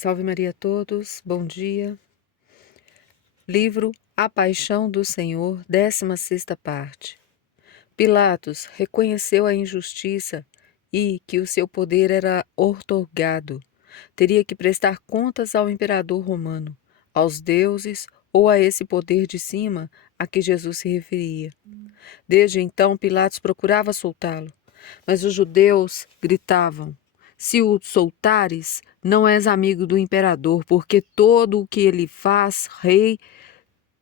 Salve Maria a todos, bom dia. Livro A Paixão do Senhor, 16ª parte. Pilatos reconheceu a injustiça e que o seu poder era outorgado. Teria que prestar contas ao imperador romano, aos deuses ou a esse poder de cima a que Jesus se referia. Desde então, Pilatos procurava soltá-lo, mas os judeus gritavam: se o soltares, não és amigo do imperador, porque todo o que ele faz rei,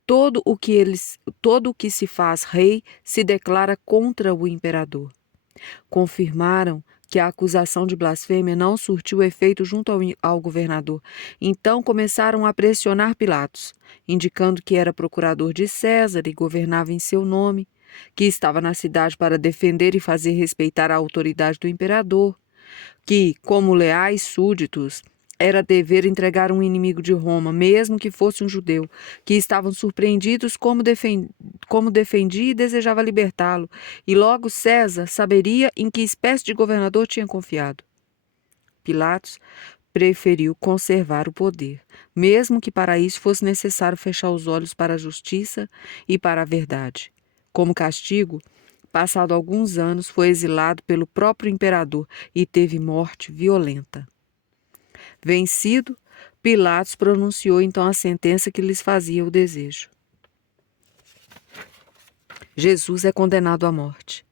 todo o que se faz rei se declara contra o imperador. Confirmaram que a acusação de blasfêmia não surtiu efeito junto ao governador. Então começaram a pressionar Pilatos, indicando que era procurador de César e governava em seu nome, que estava na cidade para defender e fazer respeitar a autoridade do imperador, que, como leais súditos, era dever entregar um inimigo de Roma, mesmo que fosse um judeu, que estavam surpreendidos como defendia e desejava libertá-lo, e logo César saberia em que espécie de governador tinha confiado. Pilatos preferiu conservar o poder, mesmo que para isso fosse necessário fechar os olhos para a justiça e para a verdade. Como castigo, passado alguns anos, foi exilado pelo próprio imperador e teve morte violenta. Vencido, Pilatos pronunciou então a sentença que lhes fazia o desejo. Jesus é condenado à morte.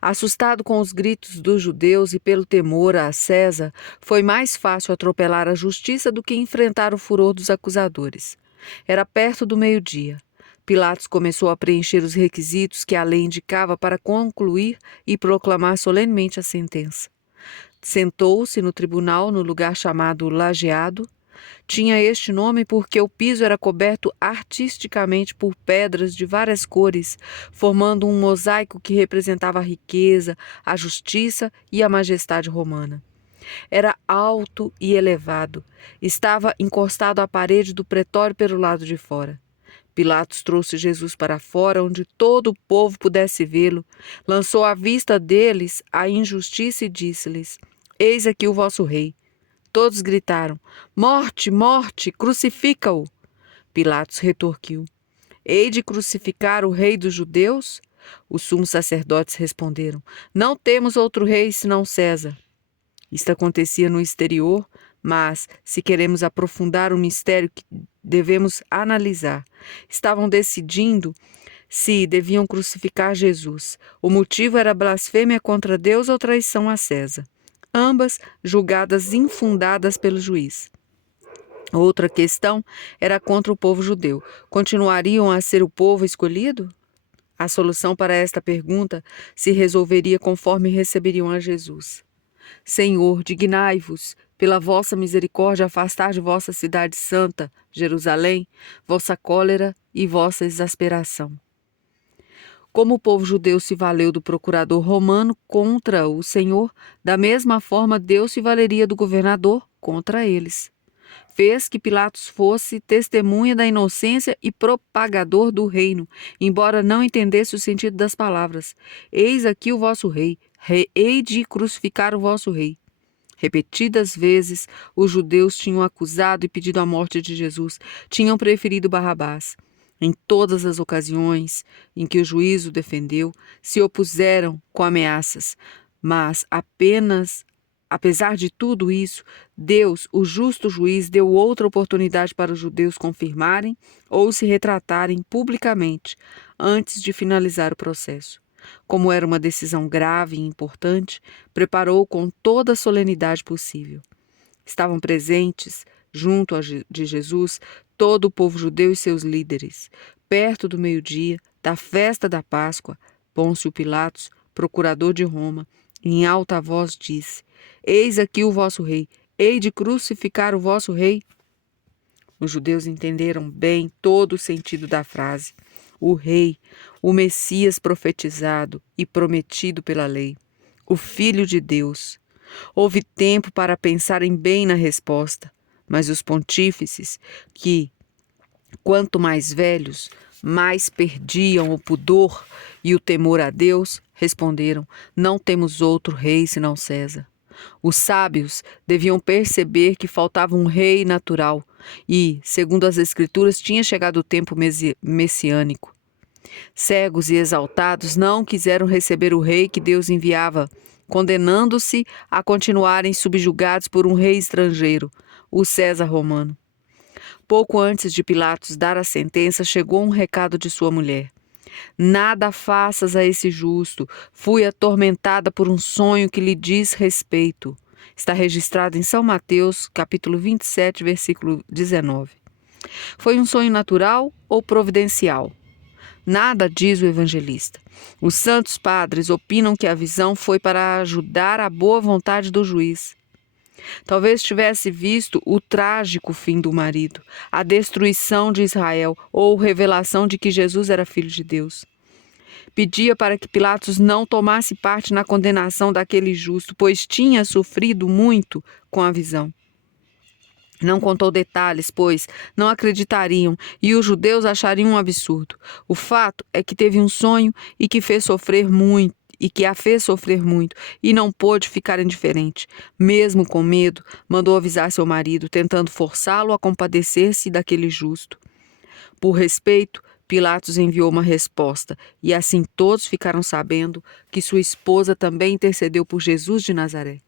Assustado com os gritos dos judeus e pelo temor a César, foi mais fácil atropelar a justiça do que enfrentar o furor dos acusadores. Era perto do meio-dia. Pilatos começou a preencher os requisitos que a lei indicava para concluir e proclamar solenemente a sentença. Sentou-se no tribunal no lugar chamado Lajeado. Tinha este nome porque o piso era coberto artisticamente por pedras de várias cores, formando um mosaico que representava a riqueza, a justiça e a majestade romana. Era alto e elevado. Estava encostado à parede do pretório pelo lado de fora. Pilatos trouxe Jesus para fora, onde todo o povo pudesse vê-lo, lançou à vista deles a injustiça e disse-lhes: eis aqui o vosso rei. Todos gritaram: morte, morte, crucifica-o! Pilatos retorquiu: hei de crucificar o rei dos judeus? Os sumos sacerdotes responderam: não temos outro rei senão César. Isto acontecia no exterior, mas, se queremos aprofundar o mistério que devemos analisar, estavam decidindo se deviam crucificar Jesus. O motivo era blasfêmia contra Deus ou traição a César, ambas julgadas infundadas pelo juiz. Outra questão era contra o povo judeu. Continuariam a ser o povo escolhido? A solução para esta pergunta se resolveria conforme receberiam a Jesus. Senhor, dignai-vos, pela vossa misericórdia, afastar de vossa cidade santa, Jerusalém, vossa cólera e vossa exasperação. Como o povo judeu se valeu do procurador romano contra o Senhor, da mesma forma Deus se valeria do governador contra eles. Fez que Pilatos fosse testemunha da inocência e propagador do reino, embora não entendesse o sentido das palavras. Eis aqui o vosso rei, hei de crucificar o vosso rei. Repetidas vezes, os judeus tinham acusado e pedido a morte de Jesus, tinham preferido Barrabás. Em todas as ocasiões em que o juízo defendeu, se opuseram com ameaças, mas apesar de tudo isso, Deus, o justo juiz, deu outra oportunidade para os judeus confirmarem ou se retratarem publicamente antes de finalizar o processo. Como era uma decisão grave e importante, preparou com toda a solenidade possível. Estavam presentes, junto de Jesus, todo o povo judeu e seus líderes. Perto do meio-dia, da festa da Páscoa, Pôncio Pilatos, procurador de Roma, em alta voz disse: eis aqui o vosso rei, hei de crucificar o vosso rei. Os judeus entenderam bem todo o sentido da frase. O rei, o Messias profetizado e prometido pela lei, o Filho de Deus. Houve tempo para pensarem bem na resposta, mas os pontífices, que, quanto mais velhos, mais perdiam o pudor e o temor a Deus, responderam: não temos outro rei senão César. Os sábios deviam perceber que faltava um rei natural e, segundo as Escrituras, tinha chegado o tempo messiânico. Cegos e exaltados não quiseram receber o rei que Deus enviava, condenando-se a continuarem subjugados por um rei estrangeiro, o César romano. Pouco antes de Pilatos dar a sentença, chegou um recado de sua mulher. Nada faças a esse justo. Fui atormentada por um sonho que lhe diz respeito. Está registrado em São Mateus, capítulo 27, versículo 19. Foi um sonho natural ou providencial? Nada diz o evangelista. Os santos padres opinam que a visão foi para ajudar a boa vontade do juiz. Talvez tivesse visto o trágico fim do marido, a destruição de Israel ou revelação de que Jesus era filho de Deus. Pedia para que Pilatos não tomasse parte na condenação daquele justo, pois tinha sofrido muito com a visão. Não contou detalhes, pois não acreditariam e os judeus achariam um absurdo. O fato é que teve um sonho e que fez sofrer muito. E que a fez sofrer muito, e não pôde ficar indiferente. Mesmo com medo, mandou avisar seu marido, tentando forçá-lo a compadecer-se daquele justo. Por respeito, Pilatos enviou uma resposta, e assim todos ficaram sabendo que sua esposa também intercedeu por Jesus de Nazaré.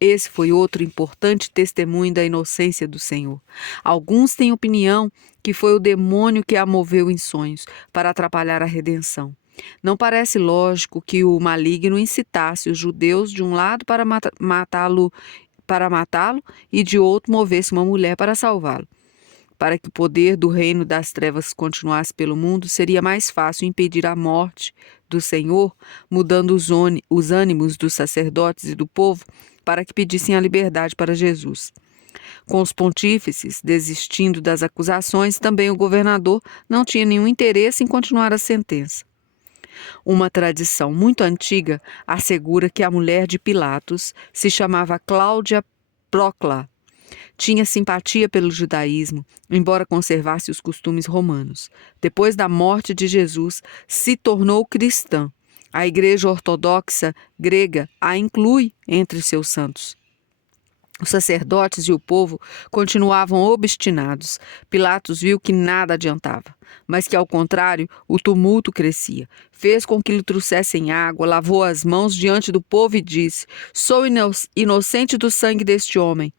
Esse foi outro importante testemunho da inocência do Senhor. Alguns têm opinião que foi o demônio que a moveu em sonhos para atrapalhar a redenção. Não parece lógico que o maligno incitasse os judeus de um lado para matá-lo e de outro movesse uma mulher para salvá-lo. Para que o poder do reino das trevas continuasse pelo mundo, seria mais fácil impedir a morte do Senhor, mudando os ânimos dos sacerdotes e do povo para que pedissem a liberdade para Jesus. Com os pontífices desistindo das acusações, também o governador não tinha nenhum interesse em continuar a sentença. Uma tradição muito antiga assegura que a mulher de Pilatos se chamava Cláudia Procla. Tinha simpatia pelo judaísmo, embora conservasse os costumes romanos. Depois da morte de Jesus, se tornou cristã. A Igreja Ortodoxa grega a inclui entre os seus santos. Os sacerdotes e o povo continuavam obstinados. Pilatos viu que nada adiantava, mas que, ao contrário, o tumulto crescia. Fez com que lhe trouxessem água, lavou as mãos diante do povo e disse: Sou inocente do sangue deste homem.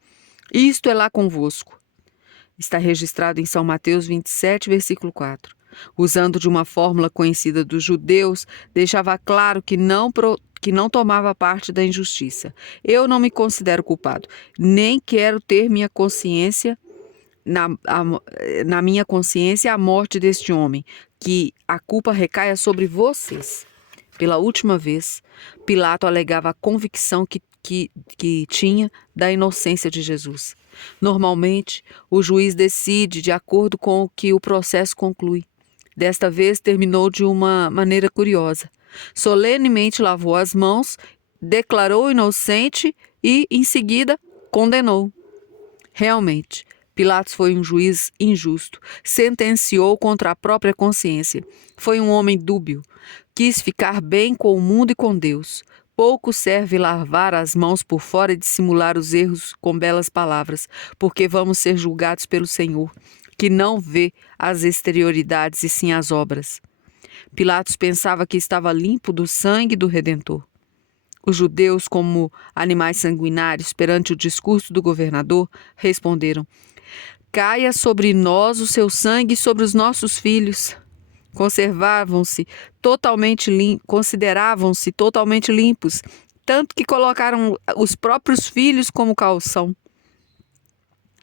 Isto é lá convosco. Está registrado em São Mateus 27, versículo 4. Usando de uma fórmula conhecida dos judeus, deixava claro que não tomava parte da injustiça. Eu não me considero culpado, nem quero ter minha consciência na minha consciência a morte deste homem, que a culpa recaia sobre vocês. Pela última vez, Pilato alegava a convicção que tinha da inocência de Jesus. Normalmente, o juiz decide de acordo com o que o processo conclui. Desta vez, terminou de uma maneira curiosa. Solenemente lavou as mãos, declarou inocente e, em seguida, condenou. Realmente, Pilatos foi um juiz injusto, sentenciou contra a própria consciência. Foi um homem dúbio, quis ficar bem com o mundo e com Deus. Pouco serve lavar as mãos por fora e dissimular os erros com belas palavras, porque vamos ser julgados pelo Senhor, que não vê as exterioridades e sim as obras. Pilatos pensava que estava limpo do sangue do Redentor. Os judeus, como animais sanguinários perante o discurso do governador, responderam: Caia sobre nós o seu sangue e sobre os nossos filhos. Consideravam-se totalmente limpos, tanto que colocaram os próprios filhos como calção.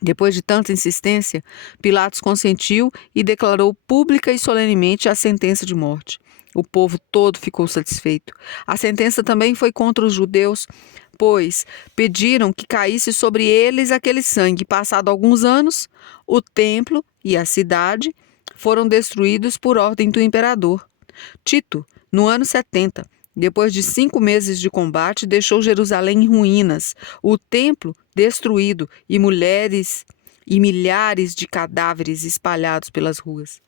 Depois de tanta insistência, Pilatos consentiu e declarou pública e solenemente a sentença de morte. O povo todo ficou satisfeito. A sentença também foi contra os judeus, pois pediram que caísse sobre eles aquele sangue. Passado alguns anos, o templo e a cidade foram destruídos por ordem do imperador. Tito, no ano 70, depois de 5 meses de combate, deixou Jerusalém em ruínas, o templo destruído e mulheres e milhares de cadáveres espalhados pelas ruas.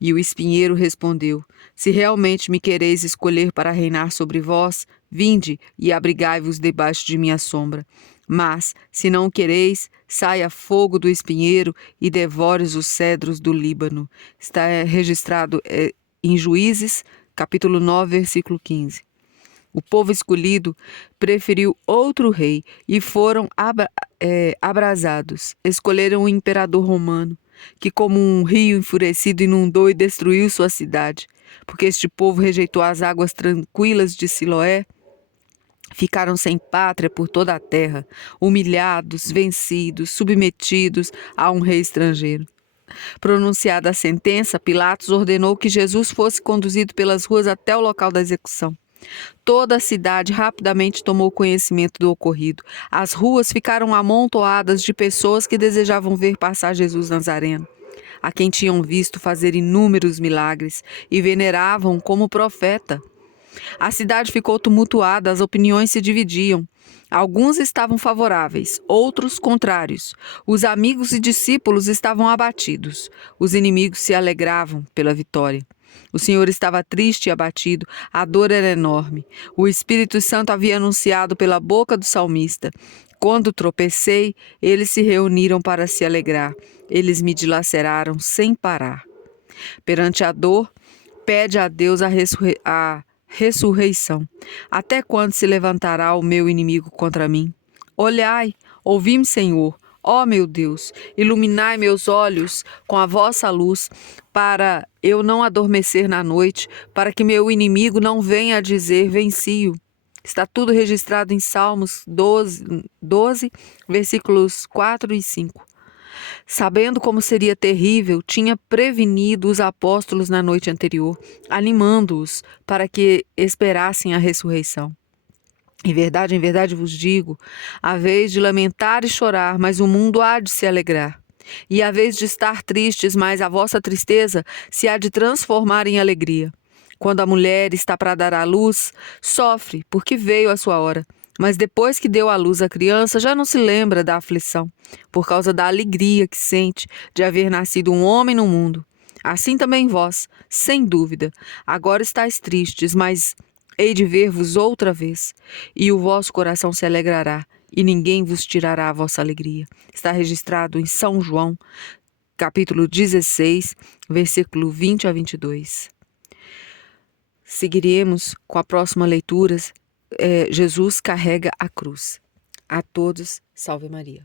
E o espinheiro respondeu: Se realmente me quereis escolher para reinar sobre vós, vinde e abrigai-vos debaixo de minha sombra. Mas, se não o quereis, saia fogo do espinheiro e devore os cedros do Líbano. Está registrado em Juízes, capítulo 9, versículo 15. O povo escolhido preferiu outro rei e foram abrasados. Escolheram o imperador romano, que como um rio enfurecido inundou e destruiu sua cidade. Porque este povo rejeitou as águas tranquilas de Siloé, ficaram sem pátria por toda a terra, humilhados, vencidos, submetidos a um rei estrangeiro. Pronunciada a sentença, Pilatos ordenou que Jesus fosse conduzido pelas ruas até o local da execução. Toda a cidade rapidamente tomou conhecimento do ocorrido. As ruas ficaram amontoadas de pessoas que desejavam ver passar Jesus Nazareno, a quem tinham visto fazer inúmeros milagres e veneravam como profeta. A cidade ficou tumultuada, as opiniões se dividiam. Alguns estavam favoráveis, outros contrários. Os amigos e discípulos estavam abatidos. Os inimigos se alegravam pela vitória. O Senhor estava triste e abatido, a dor era enorme. O Espírito Santo havia anunciado pela boca do salmista: Quando tropecei, eles se reuniram para se alegrar. Eles me dilaceraram sem parar. Perante a dor, pede a Deus a ressurreição. Até quando se levantará o meu inimigo contra mim? Olhai, ouvi-me, Senhor. Ó meu Deus, iluminai meus olhos com a vossa luz, para eu não adormecer na noite, para que meu inimigo não venha a dizer: venci-o. Está tudo registrado em Salmos 12, versículos 4 e 5. Sabendo como seria terrível, tinha prevenido os apóstolos na noite anterior, animando-os para que esperassem a ressurreição. Em verdade vos digo, há vez de lamentar e chorar, mas o mundo há de se alegrar. E há vez de estar tristes, mas a vossa tristeza se há de transformar em alegria. Quando a mulher está para dar à luz, sofre, porque veio a sua hora. Mas depois que deu à luz a criança, já não se lembra da aflição, por causa da alegria que sente de haver nascido um homem no mundo. Assim também vós, sem dúvida, agora estáis tristes, mas hei de ver-vos outra vez, e o vosso coração se alegrará, e ninguém vos tirará a vossa alegria. Está registrado em São João, capítulo 16, versículo 20 a 22. Seguiremos com a próxima leitura. Jesus carrega a cruz. A todos, salve Maria.